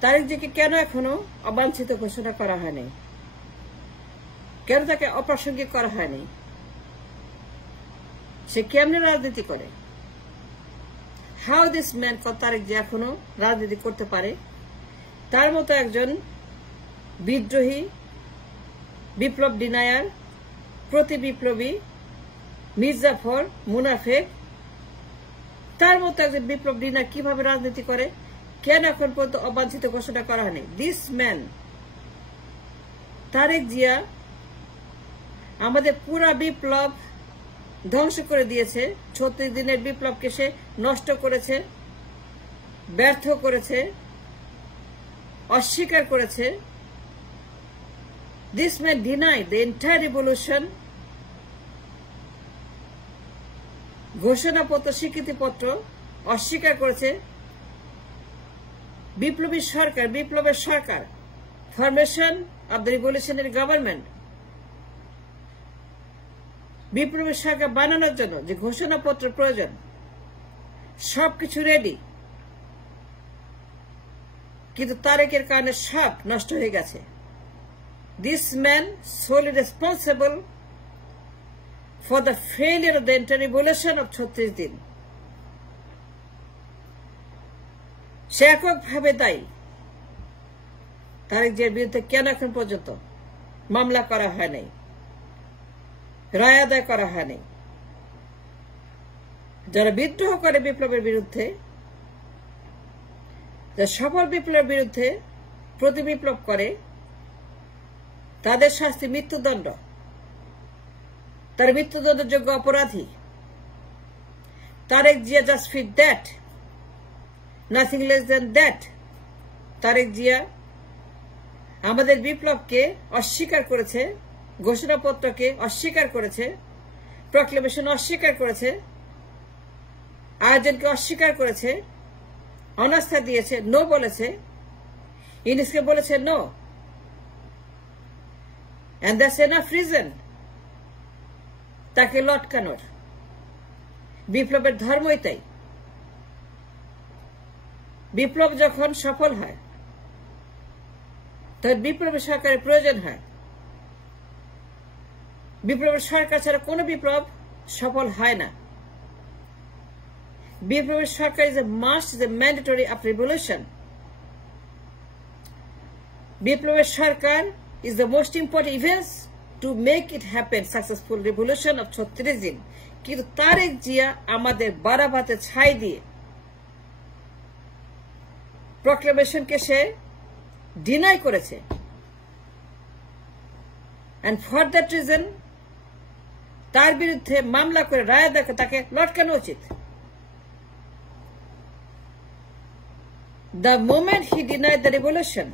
তারেক জিয়াকে কেন এখনো অবাঞ্ছিত ঘোষণা করা হয়নি? কেন তাকে অপ্রাসঙ্গিক করা হয়নি? সে কেমনে রাজনীতি করে? How this man Tarique Zia এখনো রাজনীতি করতে পারে? তার মতো একজন বিদ্রোহী, বিপ্লব ডিনায়ার, প্রতি বিপ্লবী, মির্জাফর, মুনাফেক, তার মতো একজন বিপ্লব ডিনায়ার কিভাবে রাজনীতি করে? কেন এখন পর্যন্ত অবাঞ্ছিত ঘোষণা করা হয়নি? দিস ম্যান তারেক জিয়া আমাদের পুরা বিপ্লব ধ্বংস করে দিয়েছে। 36 দিনের বিপ্লবকে সে নষ্ট করেছে, ব্যর্থ করেছে, অস্বীকার করেছে। This man denied the entire revolution. ঘোষণাপত্র, স্বীকৃতিপত্র অস্বীকার করেছে। বিপ্লবী সরকার, বিপ্লবের সরকার, formation of the revolutionary government, বিপ্লবী সরকার বানানোর জন্য যে ঘোষণাপত্র প্রয়োজন, সবকিছু রেডি, কিন্তু তারেকের কারণে সব নষ্ট হয়ে গেছে। This man solely responsible for the failure of the entire revolution of 36 দিন। সে এককভাবে দায়ী। তারেক জিয়ার বিরুদ্ধে কেন এখন পর্যন্ত মামলা করা হয় নাই, রায় আদায় করা হয় নাই? যারা বিদ্রোহ করে বিপ্লবের বিরুদ্ধে, যারা সফল বিপ্লবের বিরুদ্ধে প্রতি বিপ্লব করে, তাদের শাস্তি মৃত্যুদণ্ড। তার মৃত্যুদণ্ডের যোগ্য অপরাধী। Tarique Zia just fit that, nothing less than that. Tarique Zia আমাদের বিপ্লবকে অস্বীকার করেছে, ঘোষণাপত্রকে অস্বীকার করেছে, প্রক্লেমেশন অস্বীকার করেছে, আয়োজনকে অস্বীকার করেছে, অনাস্থা দিয়েছে, নো বলেছে, ইউনেস্কো বলেছে no. And that's enough reason তাকে লটকানোর। বিপ্লবের ধর্মই তাই। বিপ্লব যখন সফল হয় তখন বিপ্লবের সরকারের প্রয়োজন হয়। বিপ্লবের সরকার ছাড়া কোনো বিপ্লব সফল হয় না। বিপ্লবের সরকার is a must, is a mandatory of revolution. বিপ্লবের সরকার is the most important events to make it happen, successful revolution of 36 দিন। কিন্তু তারেক জিয়া আমাদের বারাভাতে ছাই দিয়ে প্রক্লেমেশনকে সে ডিনাই করেছে। and for that reason তার বিরুদ্ধে মামলা করে রায় দেখে তাকে লটকানো উচিত। The moment he denied the revolution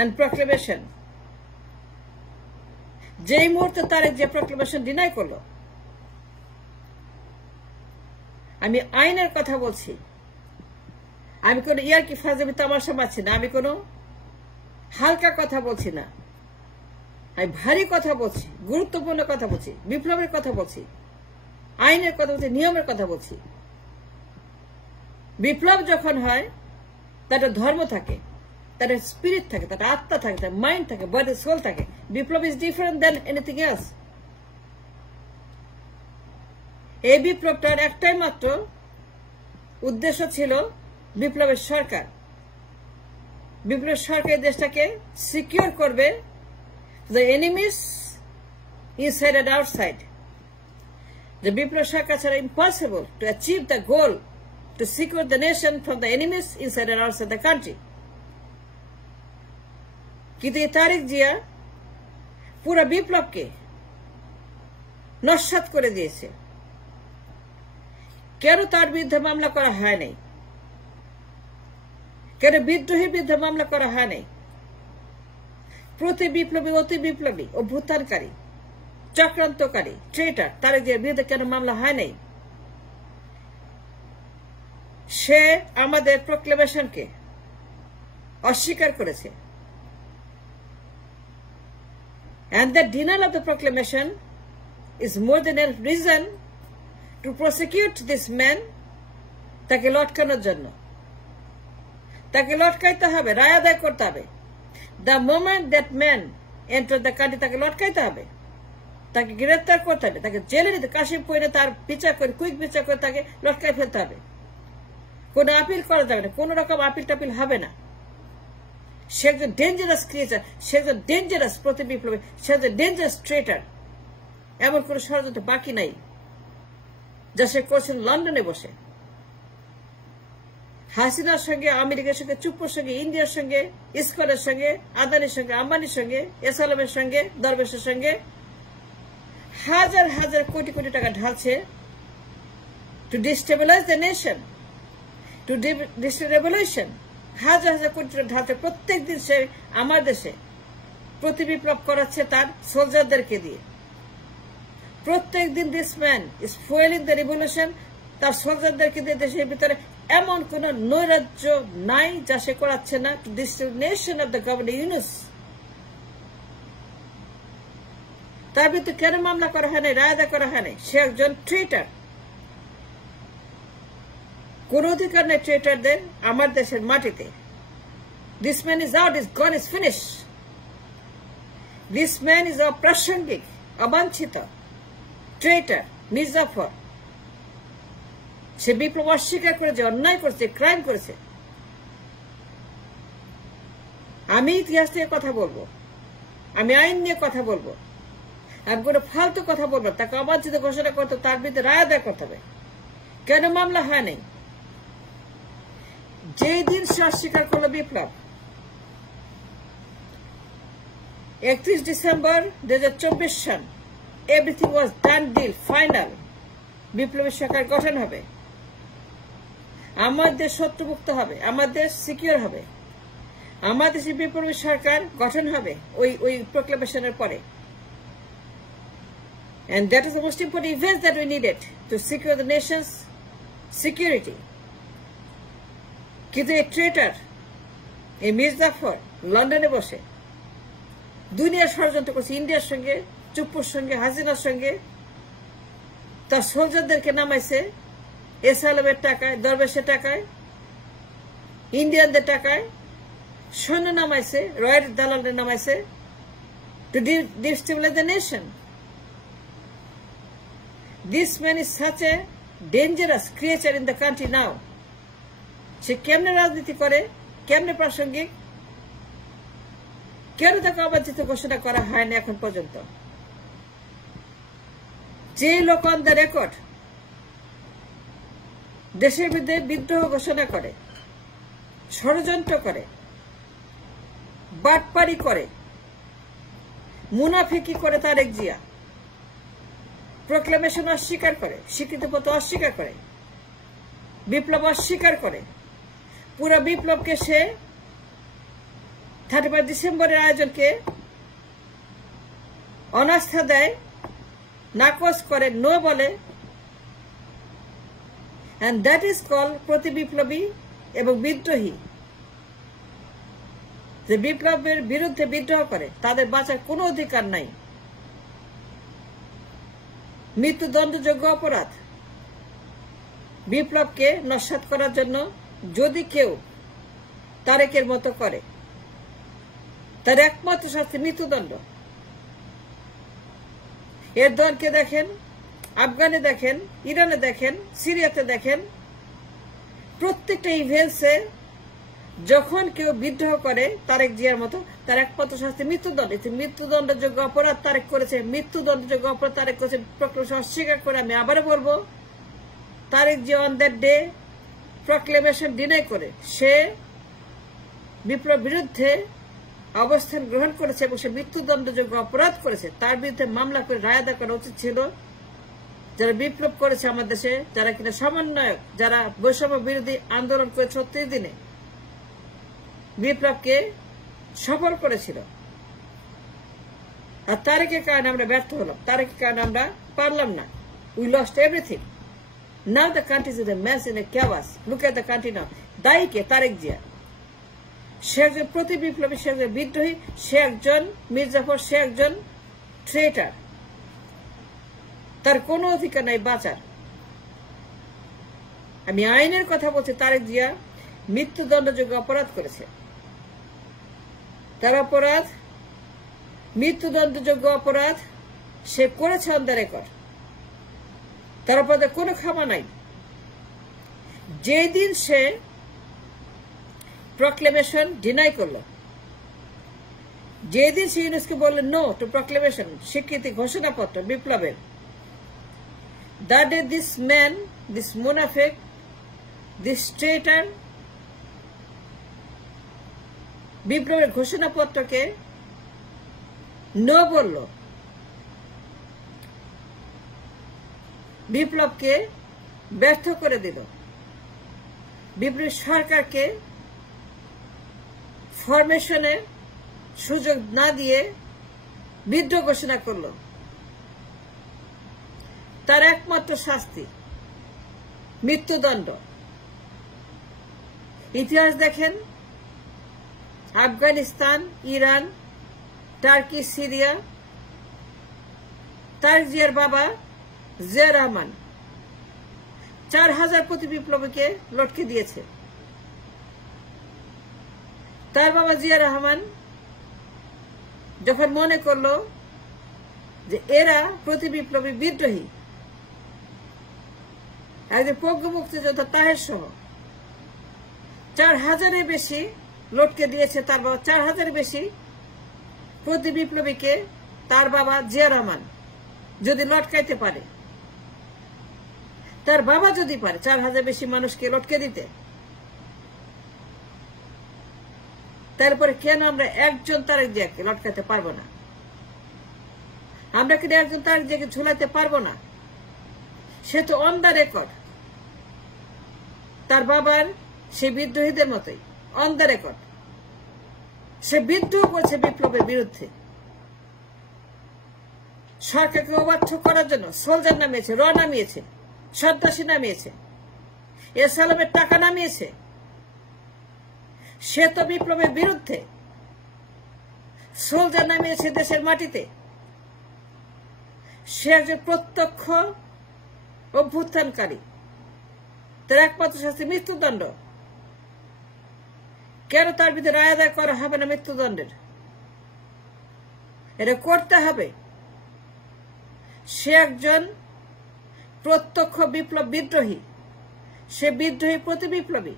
and proclamation, যেই মুহূর্তে তারেক যে প্রক্লেমেশন ডিনাই করলো, আমি আইনের কথা বলছি, আমি কোন ইয়ারকি ফাজলামি তামাশা মারছি না, আমি কোন হালকা কথা বলছি না, আমি ভারী কথা বলছি, গুরুত্বপূর্ণ কথা বলছি, বিপ্লবের কথা বলছি, আইনের কথা বলছি, নিয়মের কথা বলছি। বিপ্লব যখন হয় তার ধর্ম থাকে, তার স্পিরিট থাকে, তার আত্মা থাকে, তার মাইন্ড থাকে, বডি সোল থাকে। বিপ্লব is different than anything else. এই বিপ্লবটার একটাই মাত্র উদ্দেশ্য ছিল বিপ্লবের সরকার। বিপ্লবের সরকার দেশটাকে সিকিউর করবে the enemies inside and outside. The বিপ্লব সরকার ছাড়া impossible to achieve the goal to secure the nation from the enemies inside and outside the country. কিন্তু তারেক জিয়া পুরো বিপ্লবকে নস্যাৎ করে দিয়েছে। কেন তার বিরুদ্ধে মামলা করা হয় নাই? কেন বিদ্রোহীর বিরুদ্ধে মামলা করা হয় নাই? প্রতি বিপ্লবী, অতি বিপ্লবী, অভ্যুত্থানকারী, চক্রান্তকারী, ট্রেটার তারেক জিয়ার বিরুদ্ধে কেন মামলা হয় নাই? সে আমাদের প্রক্লেমেশনকে অস্বীকার করেছে। And the denial of the proclamation is more than a reason to prosecute this man, তাকে লটকানোর জন্য। তাকে লটকাইতে হবে, রায় আদায় করতে হবে। The moment that man enter the country, তাকে লটকাইতে হবে, তাকে গ্রেফতার করতে হবে, তাকে জেলে নিতে, কাশিমপুরে তার বিচার করে, কুইক বিচার করে তাকে লটকাই ফেলতে হবে। কোনো আপিল করা যাবে না, কোন রকম আপিল টাপিল হবে না। সে একজন ডেঞ্জারাস ক্রিয়েচার, সে একজন ডেঞ্জারাস প্রতি বিপ্লবী, সে একজন ডেঞ্জারাস ট্রেটার। এমন কোন ষড়যন্ত্র বাকি নাই যা সে করছেন লন্ডনে বসে। হাসিনার সঙ্গে, আমেরিকার সঙ্গে, চুপ্পুর সঙ্গে, ইন্ডিয়ার সঙ্গে, ইসকনের সঙ্গে, আদানির সঙ্গে, আম্বানির সঙ্গে, এসালামের সঙ্গে, দরবেশের সঙ্গে হাজার হাজার কোটি কোটি টাকা ঢালছে to destabilise the nation, to destabilisation. হাজার হাজার কোটি টাকা ঢালছে প্রত্যেক দিন। সে আমার দেশে প্রতি বিপ্লব করাচ্ছে তার সোলজারদেরকে দিয়ে। প্রত্যেক দিন this man is fuelling the revolution, তার সোলজারদেরকে দিয়ে দেশের ভিতরে। এমন কোন নৈরাজ্য নাই যা সে করাচ্ছে না to destabilization of the government Yunus. তার বিরুদ্ধে কেন মামলা করা হয় নাই, রায় আদায় করা হয় নাই? সে একজন ট্রেটার। কোন অধিকার নেই ট্রেটারদের আমার দেশের মাটিতে। This man is out, is gone, is finish. This man is অপ্রাসঙ্গিক, অবাঞ্ছিত ট্রেটার, মির্জাফর। সে বিপ্লব অস্বীকার করেছে, অন্যায় করেছে, ক্রাইম করেছে। আমি ইতিহাস নিয়ে কথা বলবো, আমি আইন নিয়ে কথা বলবো, আমি কোনো ফালতু কথা বলবো। তাকে অবাঞ্ছিত ঘোষণা করতে, তার বিরুদ্ধে রায় আদায় করতে হবে। কেন মামলা হয় নাই? যেই দিন সে অস্বীকার করলো বিপ্লব, 31 ডিসেম্বর 2024 সাল, everything was done deal, final. বিপ্লবী সরকার গঠন হবে, আমাদের শত্রুমুক্ত হবে, আমাদের সিকিউর হবে, আমাদের দেশে বিপ্লবী সরকার গঠন হবে ওই প্রোক্লেমেশনের পরে। And that is the most important event that we needed to secure the nation's security. কিন্তু এই ট্রেটার, এই মির্জাফর লন্ডনে বসে দুনিয়ার ষড়যন্ত্র করছে, ইন্ডিয়ার সঙ্গে, চুপ্পুর সঙ্গে, হাসিনার সঙ্গে। তার সোলজারদেরকে নামাইছে এসালামের টাকায়, দরবেশের টাকায়, ইন্ডিয়ানদের টাকায়। সৈন্য নামাইছে, রয়ের দালালদের নামাইছে to destabilise the nation. This man is such a dangerous creature in the country now. সে কেমনে রাজনীতি করে, কেমনে প্রাসঙ্গিক, কেন তাকে অবাঞ্ছিত ঘোষণা করা হয়নি এখন পর্যন্ত? যে লোক অন দ্য রেকর্ড দেশের বিরুদ্ধে বিদ্রোহ ঘোষণা করে, ষড়যন্ত্র করে, বাটপারি করে, মুনাফিকি করে, তারেক জিয়া প্রোক্লেমেশন অস্বীকার করে, স্বীকৃতিপত্র অস্বীকার করে, বিপ্লব অস্বীকার করে। পুরো বিপ্লবকে সে 31 ডিসেম্বরের আয়োজনকে অনাস্থা দেয়, নাকচ করে, নো বলে। and that is called প্রতি বিপ্লবী এবং বিদ্রোহী। যে বিপ্লবের বিরুদ্ধে বিদ্রোহ করে তাদের বাঁচার কোনো অধিকার নাই। মৃত্যুদণ্ডযোগ্য অপরাধ। বিপ্লবকে নস্যাৎ করার জন্য যদি কেউ তারেকের মতো করে, তার একমাত্র শাস্তি মৃত্যুদণ্ড। এরদোয়ানকে দেখেন, আফগানে দেখেন, ইরানে দেখেন, সিরিয়াতে দেখেন, প্রত্যেকটা ইভেন্টসে যখন কেউ বিদ্রোহ করে তারেক জিয়ার মতো, তার একমাত্র শাস্তি মৃত্যুদণ্ড। মৃত্যুদণ্ডযোগ্য অপরাধ তারেক করেছে, মৃত্যুদণ্ডযোগ্য অপরাধ তারেক করেছে। প্রক্লেমেশন অস্বীকার করে, আমি আবারও বলবো, Tarique Zia on that day proclamation deny করে সে বিপ্লব বিরুদ্ধে অবস্থান গ্রহণ করেছে এবং সে মৃত্যুদণ্ডযোগ্য অপরাধ করেছে। তার বিরুদ্ধে মামলা করে রায় আদায় করা উচিত ছিল। যারা বিপ্লব করেছে আমার দেশে, যারা কিনা সমন্বয়ক, যারা বৈষম্য বিরোধী আন্দোলন করে 36 দিনে বিপ্লবকে সফল করেছিল। আর তারেকের কারণে আমরা ব্যর্থ হলাম, তারেকের কারণে আমরা পারলাম না। We lost everything. Now the country is a mess in a chaos. Look at the country now. দায়ী কে? তারেক জিয়া। সে একজন প্রতি বিপ্লবী, সে একজন বিদ্রোহী, সে একজন মির্জাফর, সে একজন ট্রেটার। তার কোনো অধিকার নাই বাঁচার। আমি আইনের কথা বলছি। তারেক জিয়া মৃত্যুদণ্ডযোগ্য অপরাধ করেছে। তার অপরাধ মৃত্যুদণ্ডযোগ্য অপরাধ সে করেছে অন দ্য রেকর্ড। তার অপরাধে কোনো ক্ষমা নাই। যেদিন সে প্রক্লেমেশন ডিনাই করল, যেদিন সে ইউনেস্কো বললেন নো টু প্রক্লেমেশন, স্বীকৃতি ঘোষণাপত্র বিপ্লবের, that day this man, this মুনাফিক, this traitor বিপ্লবের ঘোষণাপত্রকে নো বলল, বিপ্লবকে ব্যর্থ করে দিল, বিপ্লবী সরকারকে ফরমেশনের সুযোগ না দিয়ে বিদ্রোহ ঘোষণা করল। তার একমাত্র শাস্তি মৃত্যুদণ্ড। ইতিহাস দেখেন, Afghanistan, Iran, Turkey, Syria, Tarique জিয়ার বাবা জিয়া রহমান 4000 প্রতি বিপ্লবীকে লটকে দিয়েছে। তার বাবা জিয়া রহমান যখন মনে করল যে এরা প্রতি বিপ্লবী বিদ্রোহী, একজন প্রজ্ঞ মুক্তিযোদ্ধা তাহের সহ 4000-এর বেশি লটকে দিয়েছে। তার বাবা 4000-এর বেশি প্রতি বিপ্লবীকে তার বাবা জিয়া রহমান যদি লটকাইতে পারে, তার বাবা যদি পারে 4000 বেশি মানুষকে লটকে দিতে, তারপরে কেন আমরা একজন তারেক জিয়াকে লটকাতে পারবো না? আমরা কেন একজন তারেক জিয়াকে ঝুলাতে পারবো না? সে তো অন দ্য রেকর্ড তার বাবার সে বিদ্রোহীদের মতোই অন দ্য রেকর্ড সে বিদ্রোহ করছে বিপ্লবের বিরুদ্ধে। সরকারকে অবাধ্য করার জন্য সোলজার নামিয়েছে, র নামিয়েছে, সন্ত্রাসী নামিয়েছে, এসালামের টাকা নামিয়েছে। সে তো বিপ্লবের বিরুদ্ধে সোলজার নামিয়েছে দেশের মাটিতে। সে একজন প্রত্যক্ষ অভ্যুত্থানকারী। তার একমাত্র শাস্তি মৃত্যুদণ্ড। কেন তার বিরুদ্ধে রায় আদায় করা হবে না মৃত্যুদণ্ডের? এটা করতে হবে। সে একজন প্রত্যক্ষ বিপ্লব বিদ্রোহী, সে বিদ্রোহী প্রতি বিপ্লবী,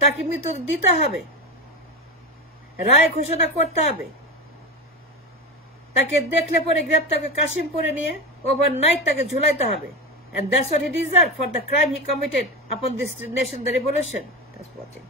তাকে মৃত্যু দিতে হবে, রায় ঘোষণা করতে হবে। তাকে দেখলে পরে গ্রেপ্তারকে কাশিমপুরে নিয়ে ওভারনাইট তাকে ঝুলাইতে হবে। And that's what he deserved for the crime he committed upon this nation, the revolution. That's watching.